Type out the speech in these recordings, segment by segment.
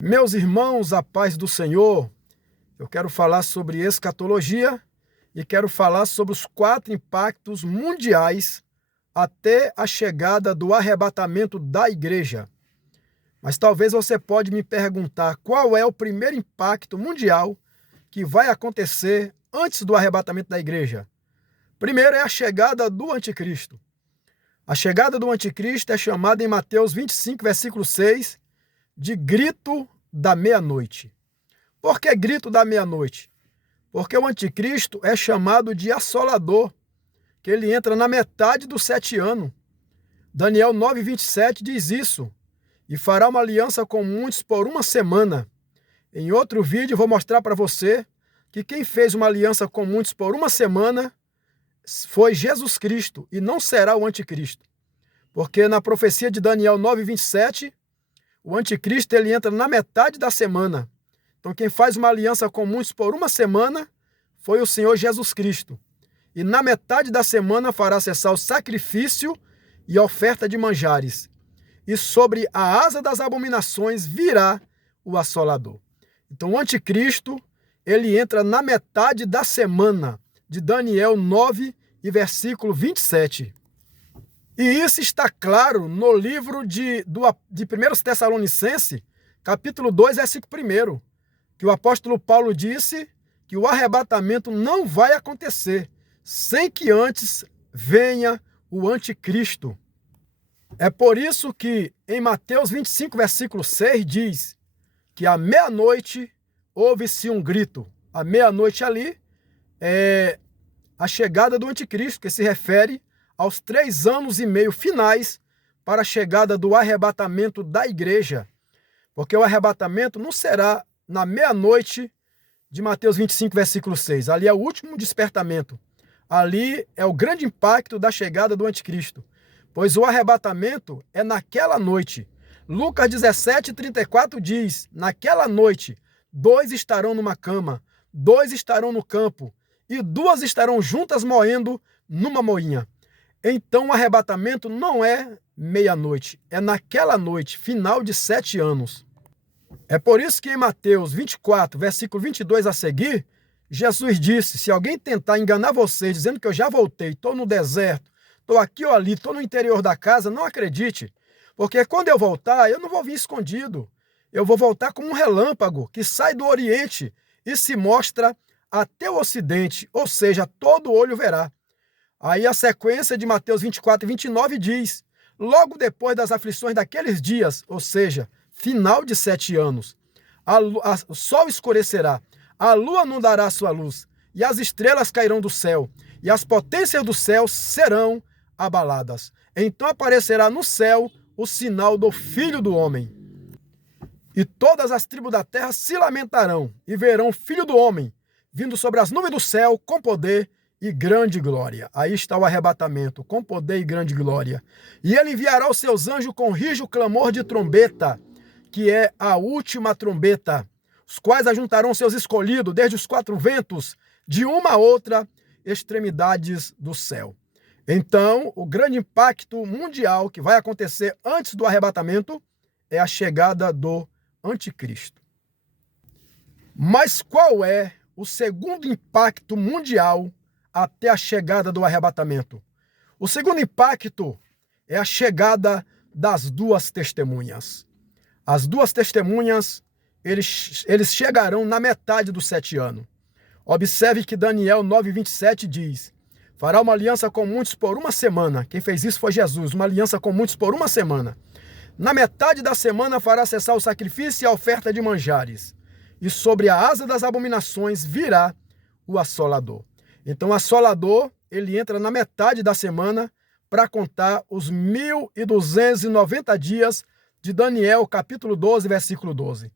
Meus irmãos, a paz do Senhor, eu quero falar sobre escatologia e quero falar sobre os 4 impactos mundiais até a chegada do arrebatamento da igreja. Mas talvez você pode me perguntar qual é o primeiro impacto mundial que vai acontecer antes do arrebatamento da igreja. Primeiro é a chegada do anticristo. A chegada do anticristo é chamada em Mateus 25, versículo 6, de grito da meia-noite. Por que grito da meia-noite? Porque o anticristo é chamado de assolador, que ele entra na metade do 7 ano. Daniel 9:27 diz isso, e fará uma aliança com muitos por uma semana. Em outro vídeo vou mostrar para você que quem fez uma aliança com muitos por uma semana foi Jesus Cristo e não será o anticristo. Porque na profecia de Daniel 9:27, o anticristo ele entra na metade da semana. Então quem faz uma aliança com muitos por uma semana foi o Senhor Jesus Cristo. E na metade da semana fará cessar o sacrifício e a oferta de manjares. E sobre a asa das abominações virá o assolador. Então o anticristo ele entra na metade da semana de Daniel 9 e versículo 27. E isso está claro no livro de 1 Tessalonicenses, capítulo 2, versículo 1, que o apóstolo Paulo disse que o arrebatamento não vai acontecer sem que antes venha o anticristo. É por isso que em Mateus 25, versículo 6 diz que à meia-noite houve-se um grito. A meia-noite ali é a chegada do anticristo, que se refere aos 3 anos e meio finais para a chegada do arrebatamento da igreja. Porque o arrebatamento não será na meia-noite de Mateus 25, versículo 6. Ali é o último despertamento. Ali é o grande impacto da chegada do anticristo. Pois o arrebatamento é naquela noite. Lucas 17:34 diz, naquela noite, 2 estarão numa cama, 2 estarão no campo, e 2 estarão juntas moendo numa moinha. Então o arrebatamento não é meia-noite, é naquela noite, final de 7 anos. É por isso que em Mateus 24, versículo 22 a seguir, Jesus disse, se alguém tentar enganar vocês dizendo que eu já voltei, estou no deserto, estou aqui ou ali, estou no interior da casa, não acredite. Porque quando eu voltar, eu não vou vir escondido. Eu vou voltar como um relâmpago que sai do Oriente e se mostra até o Ocidente, ou seja, todo olho verá. Aí a sequência de Mateus 24 e 29 diz, logo depois das aflições daqueles dias, ou seja, final de 7 anos, o sol escurecerá, a lua não dará sua luz, e as estrelas cairão do céu, e as potências do céu serão abaladas. Então aparecerá no céu o sinal do Filho do Homem. E todas as tribos da terra se lamentarão, e verão o Filho do Homem, vindo sobre as nuvens do céu com poder e grande glória. Aí está o arrebatamento, com poder e grande glória. E ele enviará os seus anjos com rijo clamor de trombeta, que é a última trombeta, os quais ajuntarão seus escolhidos desde os 4 ventos, de uma a outra extremidades do céu. Então, o grande impacto mundial que vai acontecer antes do arrebatamento é a chegada do anticristo. Mas qual é o segundo impacto mundial até a chegada do arrebatamento? O segundo impacto é a chegada das 2 testemunhas. As 2 testemunhas, eles chegarão na metade do 7 ano. Observe que Daniel 9:27 diz, fará uma aliança com muitos por uma semana. Quem fez isso foi Jesus, uma aliança com muitos por uma semana. Na metade da semana fará cessar o sacrifício e a oferta de manjares. E sobre a asa das abominações virá o assolador. Então o assolador, ele entra na metade da semana para contar os 1290 dias de Daniel, capítulo 12, versículo 12.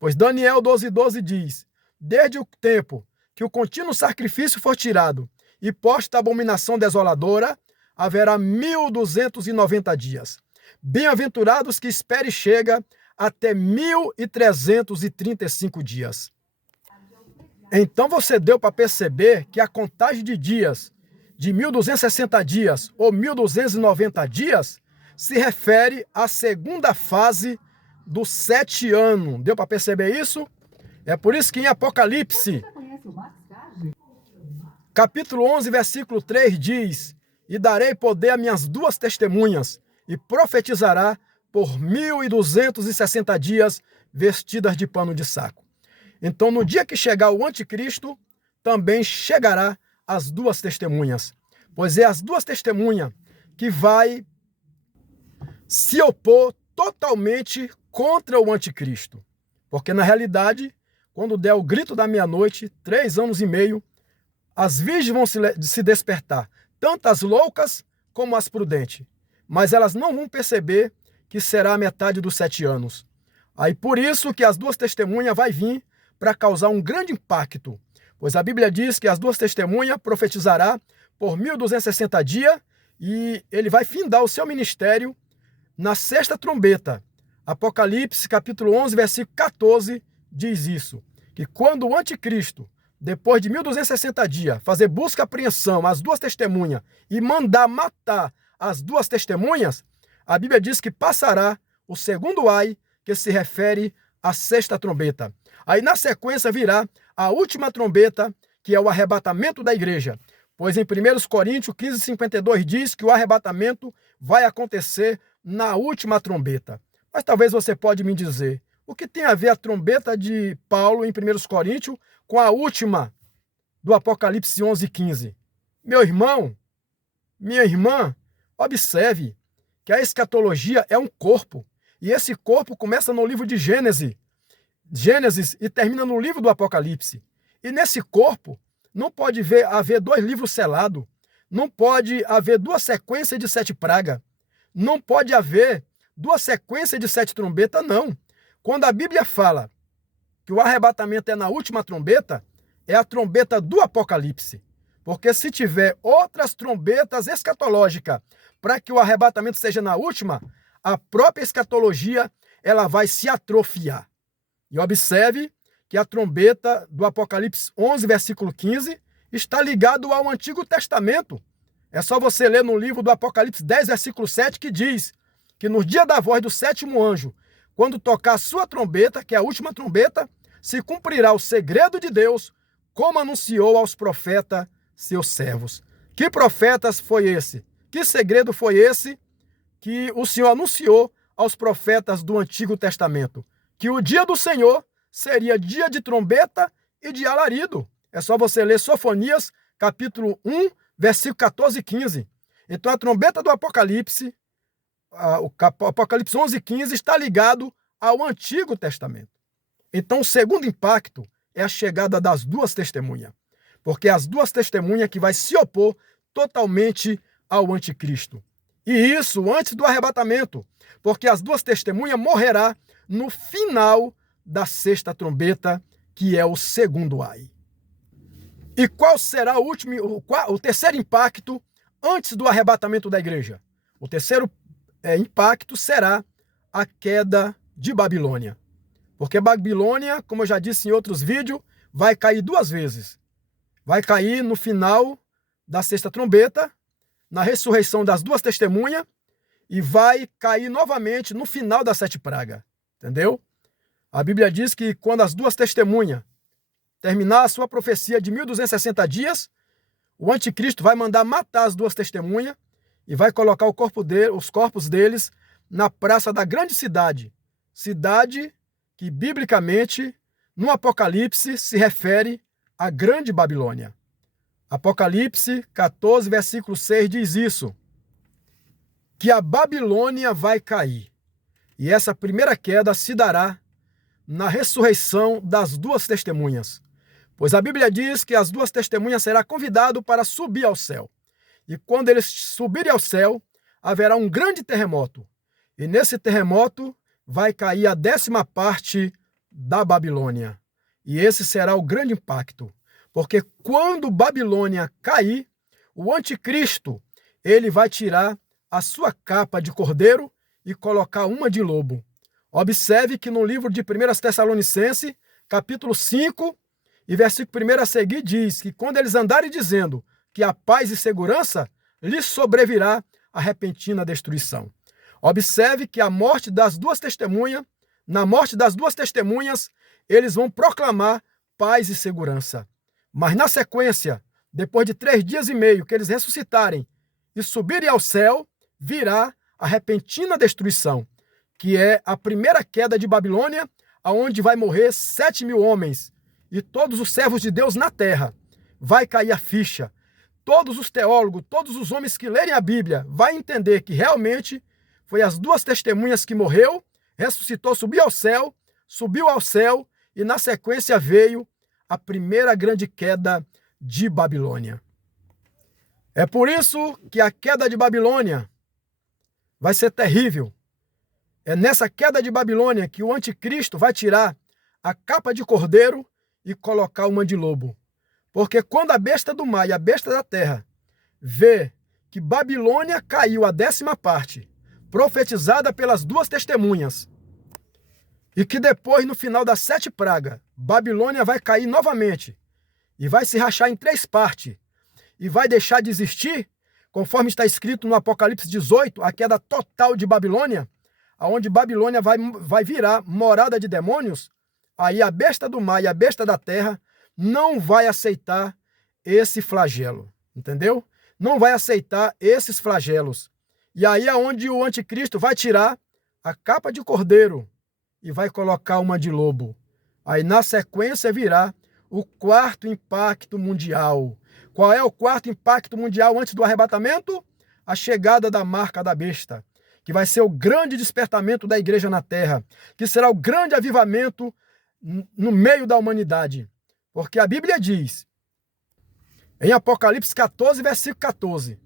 Pois Daniel 12:12 diz, desde o tempo que o contínuo sacrifício for tirado e posta a abominação desoladora, haverá 1290 dias. Bem-aventurados que espere e chega até 1335 dias. Então você deu para perceber que a contagem de dias de 1260 dias ou 1290 dias se refere à segunda fase do 7 ano. Deu para perceber isso? É por isso que em Apocalipse, capítulo 11, versículo 3 diz: e darei poder a minhas duas testemunhas, e profetizará por 1260 dias, vestidas de pano de saco. Então, no dia que chegar o anticristo, também chegará as duas testemunhas, pois é as duas testemunhas que vai se opor totalmente contra o anticristo. Porque, na realidade, quando der o grito da meia-noite, 3 anos e meio, as virgens vão se despertar, tanto as loucas como as prudentes. Mas elas não vão perceber que será a metade dos 7 anos. Aí por isso que as duas testemunhas vai vir para causar um grande impacto. Pois a Bíblia diz que as duas testemunhas profetizará por 1260 dias e ele vai findar o seu ministério na 6ª trombeta. Apocalipse capítulo 11, versículo 14 diz isso. Que quando o anticristo, depois de 1260 dias, fazer busca e apreensão às duas testemunhas e mandar matar as duas testemunhas, a Bíblia diz que passará o segundo ai, que se refere à 6ª trombeta. Aí na sequência virá a última trombeta, que é o arrebatamento da igreja. Pois em 1 Coríntios 15:52 diz que o arrebatamento vai acontecer na última trombeta. Mas talvez você pode me dizer, o que tem a ver a trombeta de Paulo em 1 Coríntios com a última do Apocalipse 11:15? Meu irmão, minha irmã, observe que a escatologia é um corpo. E esse corpo começa no livro de Gênesis e termina no livro do Apocalipse. E nesse corpo não pode haver 2 livros selados. Não pode haver 2 sequências de 7 pragas. Não pode haver 2 sequências de 7 trombetas, não. Quando a Bíblia fala que o arrebatamento é na última trombeta, é a trombeta do Apocalipse. Porque se tiver outras trombetas escatológicas para que o arrebatamento seja na última, a própria escatologia ela vai se atrofiar. E observe que a trombeta do Apocalipse 11, versículo 15, está ligado ao Antigo Testamento. É só você ler no livro do Apocalipse 10, versículo 7, que diz que no dia da voz do 7º anjo, quando tocar a sua trombeta, que é a última trombeta, se cumprirá o segredo de Deus, como anunciou aos profetas, seus servos. Que profetas foi esse? Que segredo foi esse que o Senhor anunciou aos profetas do Antigo Testamento? Que o dia do Senhor seria dia de trombeta e de alarido. É só você ler Sofonias, capítulo 1, versículo 14 e 15. Então a trombeta do Apocalipse, o Apocalipse 11 e 15, está ligado ao Antigo Testamento. Então o segundo impacto é a chegada das duas testemunhas. Porque é as duas testemunhas que vai se opor totalmente ao anticristo. E isso antes do arrebatamento, porque as duas testemunhas morrerá no final da 6ª trombeta, que é o segundo ai. E qual será o terceiro impacto antes do arrebatamento da igreja? O terceiro impacto será a queda de Babilônia. Porque Babilônia, como eu já disse em outros vídeos, vai cair 2 vezes. Vai cair no final da 6ª trombeta, na ressurreição das duas testemunhas, e vai cair novamente no final das 7 pragas. Entendeu? A Bíblia diz que quando as duas testemunhas terminar a sua profecia de 1260 dias, o anticristo vai mandar matar as duas testemunhas e vai colocar os corpos deles na praça da grande cidade. Cidade que, biblicamente, no Apocalipse, se refere à grande Babilônia. Apocalipse 14, versículo 6 diz isso, que a Babilônia vai cair. E essa primeira queda se dará na ressurreição das duas testemunhas. Pois a Bíblia diz que as duas testemunhas serão convidadas para subir ao céu. E quando eles subirem ao céu, haverá um grande terremoto. E nesse terremoto vai cair a 10ª parte da Babilônia. E esse será o grande impacto. Porque quando Babilônia cair, o anticristo, ele vai tirar a sua capa de cordeiro e colocar uma de lobo. Observe que no livro de 1 Tessalonicenses, capítulo 5, e versículo 1 a seguir, diz que quando eles andarem dizendo que a paz e segurança, lhes sobrevirá a repentina destruição. Observe que a morte das duas testemunhas na morte das duas testemunhas, eles vão proclamar paz e segurança. Mas na sequência, depois de 3 dias e meio que eles ressuscitarem e subirem ao céu, virá a repentina destruição, que é a primeira queda de Babilônia, aonde vai morrer 7.000 homens e todos os servos de Deus na terra. Vai cair a ficha. Todos os teólogos, todos os homens que lerem a Bíblia, vai entender que realmente foi as duas testemunhas que morreu, ressuscitou, subiu ao céu e na sequência veio a primeira grande queda de Babilônia. É por isso que a queda de Babilônia vai ser terrível. É nessa queda de Babilônia que o anticristo vai tirar a capa de cordeiro e colocar uma de lobo. Porque quando a besta do mar e a besta da terra vê que Babilônia caiu a 10ª parte, profetizada pelas duas testemunhas, e que depois, no final das 7 pragas, Babilônia vai cair novamente e vai se rachar em 3 partes e vai deixar de existir, conforme está escrito no Apocalipse 18, a queda total de Babilônia, aonde Babilônia vai virar morada de demônios, aí a besta do mar e a besta da terra não vai aceitar esse flagelo, entendeu? Não vai aceitar esses flagelos. E aí é onde o anticristo vai tirar a capa de cordeiro e vai colocar uma de lobo. Aí na sequência virá o 4º impacto mundial. Qual é o 4º impacto mundial antes do arrebatamento? A chegada da marca da besta, que vai ser o grande despertamento da igreja na terra, que será o grande avivamento no meio da humanidade. Porque a Bíblia diz, em Apocalipse 14, versículo 14,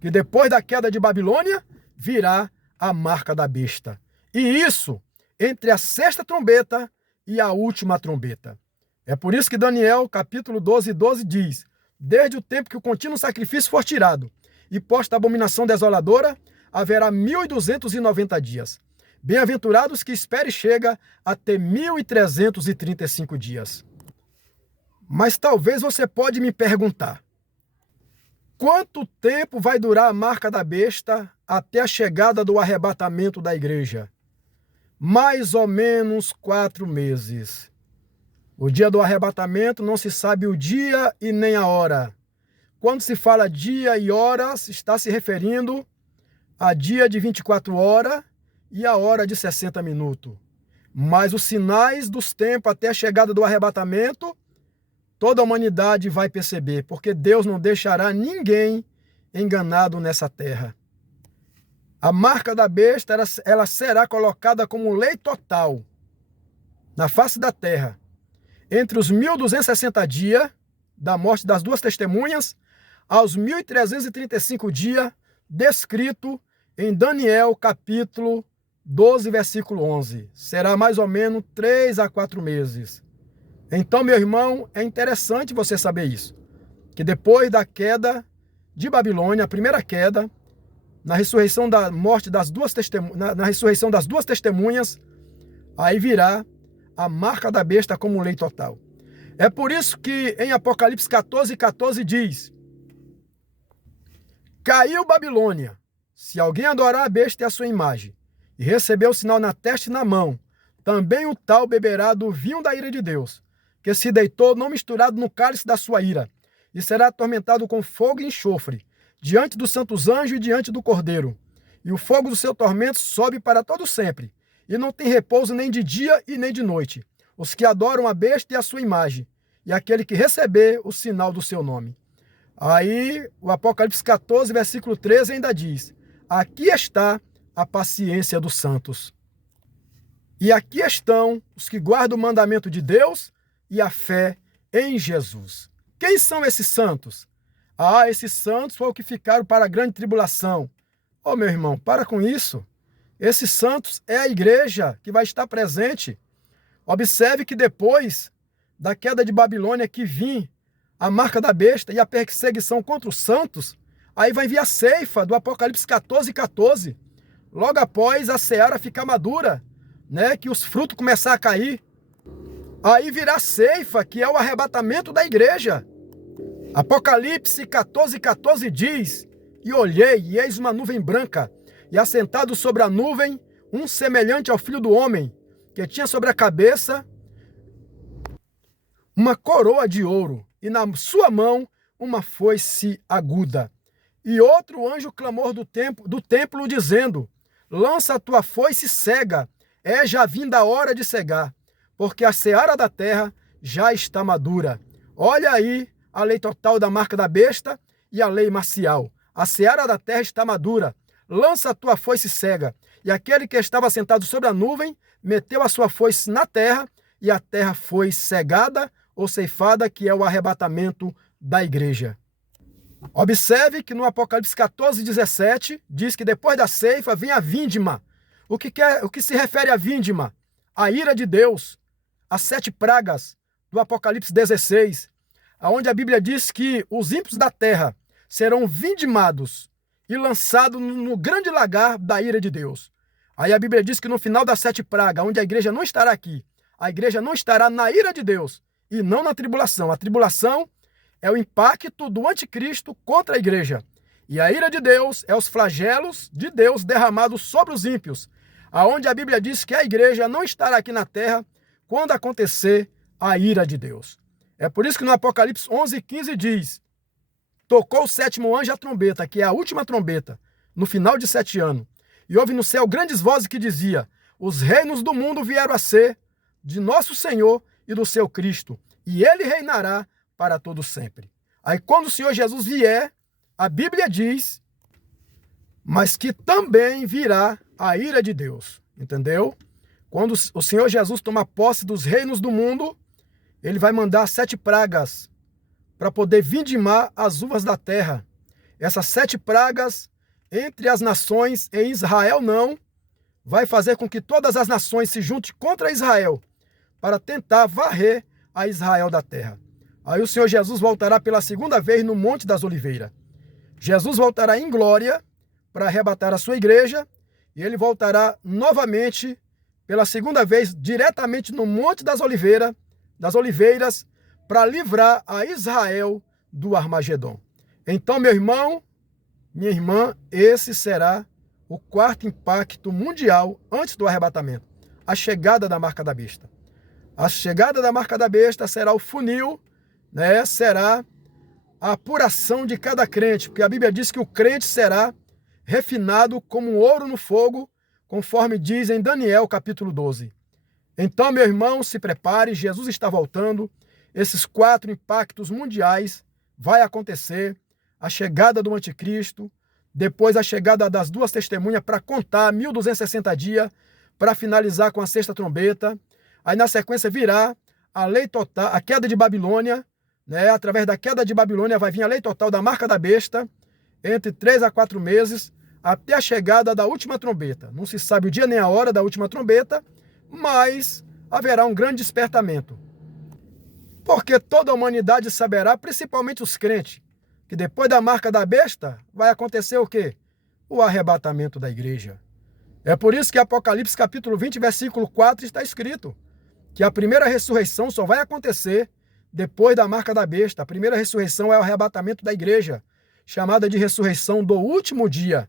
que depois da queda de Babilônia, virá a marca da besta. E isso entre a 6ª trombeta e a última trombeta. É por isso que Daniel, capítulo 12, 12 diz, desde o tempo que o contínuo sacrifício for tirado e posta a abominação desoladora, haverá 1.290 dias. Bem-aventurados que espere chega a ter 1.335 dias. Mas talvez você pode me perguntar, quanto tempo vai durar a marca da besta até a chegada do arrebatamento da igreja? Mais ou menos 4 meses. O dia do arrebatamento não se sabe o dia e nem a hora. Quando se fala dia e horas, está se referindo a dia de 24 horas e a hora de 60 minutos. Mas os sinais dos tempos até a chegada do arrebatamento, toda a humanidade vai perceber, porque Deus não deixará ninguém enganado nessa terra. A marca da besta, ela será colocada como lei total na face da terra, entre os 1.260 dias da morte das duas testemunhas, aos 1.335 dias, descrito em Daniel, capítulo 12, versículo 11. Será mais ou menos 3 a 4 meses. Então, meu irmão, é interessante você saber isso, que depois da queda de Babilônia, a primeira queda, na ressurreição da morte das duas testemunhas, na ressurreição das duas testemunhas, aí virá a marca da besta como lei total. É por isso que em Apocalipse 14, 14 diz, caiu Babilônia, se alguém adorar a besta e a sua imagem, e receber o sinal na testa e na mão, também o tal beberá do vinho da ira de Deus, que se deitou não misturado no cálice da sua ira, e será atormentado com fogo e enxofre, diante dos santos anjos e diante do Cordeiro. E o fogo do seu tormento sobe para todo sempre, e não tem repouso nem de dia e nem de noite, os que adoram a besta e a sua imagem, e aquele que receber o sinal do seu nome. Aí o Apocalipse 14, versículo 13 ainda diz, aqui está a paciência dos santos. E aqui estão os que guardam o mandamento de Deus e a fé em Jesus. Quem são esses santos? Ah, esses santos foram os que ficaram para a grande tribulação. Oh, meu irmão, para com isso. Esses santos é a igreja que vai estar presente. Observe que depois da queda de Babilônia que vir a marca da besta e a perseguição contra os santos, aí vai vir a ceifa do Apocalipse 14, 14. Logo após a seara ficar madura, né, que os frutos começar a cair, aí virá a ceifa, que é o arrebatamento da igreja. Apocalipse 14, 14 diz, e olhei, e eis uma nuvem branca, e assentado sobre a nuvem, um semelhante ao Filho do Homem, que tinha sobre a cabeça uma coroa de ouro, e na sua mão uma foice aguda. E outro anjo clamou do templo, dizendo: lança a tua foice cega, é já vinda a hora de cegar, porque a seara da terra já está madura. Olha aí a lei total da marca da besta e a lei marcial. A seara da terra está madura. Lança a tua foice cega. E aquele que estava sentado sobre a nuvem meteu a sua foice na terra, e a terra foi cegada ou ceifada, que é o arrebatamento da igreja. Observe que no Apocalipse 14:17 diz que depois da ceifa vem a vindima. O que se refere à vindima? A ira de Deus, as 7 pragas do Apocalipse 16, onde a Bíblia diz que os ímpios da terra serão vindimados e lançados no grande lagar da ira de Deus. Aí a Bíblia diz que no final das 7 pragas, onde a igreja não estará aqui, a igreja não estará na ira de Deus e não na tribulação. A tribulação é o impacto do anticristo contra a igreja. E a ira de Deus é os flagelos de Deus derramados sobre os ímpios, aonde a Bíblia diz que a igreja não estará aqui na terra quando acontecer a ira de Deus. É por isso que no Apocalipse 11:15 diz: tocou o 7º anjo a trombeta, que é a última trombeta, no final de 7 anos. E houve no céu grandes vozes que dizia: os reinos do mundo vieram a ser de nosso Senhor e do seu Cristo, e ele reinará para todo sempre. Aí quando o Senhor Jesus vier, a Bíblia diz, mas que também virá a ira de Deus, entendeu? Quando o Senhor Jesus tomar posse dos reinos do mundo, ele vai mandar 7 pragas para poder vindimar as uvas da terra. Essas 7 pragas entre as nações, em Israel não, vai fazer com que todas as nações se juntem contra Israel para tentar varrer a Israel da terra. Aí o Senhor Jesus voltará pela 2ª vez no Monte das Oliveiras. Jesus voltará em glória para arrebatar a sua igreja, e ele voltará novamente pela 2ª vez diretamente no Monte das Oliveiras, para livrar a Israel do Armagedon. Então, meu irmão, minha irmã, esse será o 4º impacto mundial antes do arrebatamento, a chegada da marca da besta. A chegada da marca da besta será o funil, né? Será a apuração de cada crente, porque a Bíblia diz que o crente será refinado como um ouro no fogo, conforme diz em Daniel capítulo 12. Então, meu irmão, se prepare, Jesus está voltando. Esses 4 impactos mundiais vai acontecer: a chegada do anticristo, depois a chegada das 2 testemunhas para contar 1260 dias, para finalizar com a 6ª trombeta. Aí na sequência virá a lei total, a queda de Babilônia, né? Através da queda de Babilônia vai vir a lei total da marca da besta, entre 3 a 4 meses, até a chegada da última trombeta. Não se sabe o dia nem a hora da última trombeta, mas haverá um grande despertamento. Porque toda a humanidade saberá, principalmente os crentes, que depois da marca da besta vai acontecer o quê? O arrebatamento da igreja. É por isso que Apocalipse capítulo 20, versículo 4 está escrito que a primeira ressurreição só vai acontecer depois da marca da besta. A primeira ressurreição é o arrebatamento da igreja, chamada de ressurreição do último dia.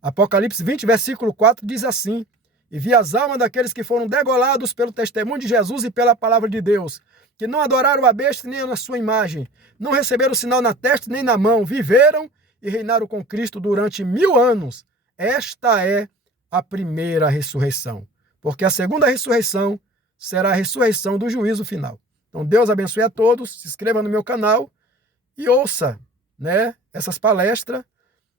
Apocalipse 20, versículo 4 diz assim: e vi as almas daqueles que foram degolados pelo testemunho de Jesus e pela palavra de Deus, que não adoraram a besta nem a sua imagem, não receberam sinal na testa nem na mão, viveram e reinaram com Cristo durante 1000 anos. Esta é a primeira ressurreição, porque a segunda ressurreição será a ressurreição do juízo final. Então Deus abençoe a todos, se inscreva no meu canal e ouça, né, essas palestras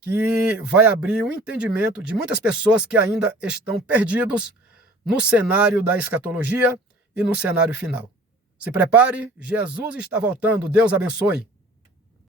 que vai abrir o entendimento de muitas pessoas que ainda estão perdidos no cenário da escatologia e no cenário final. Se prepare, Jesus está voltando. Deus abençoe.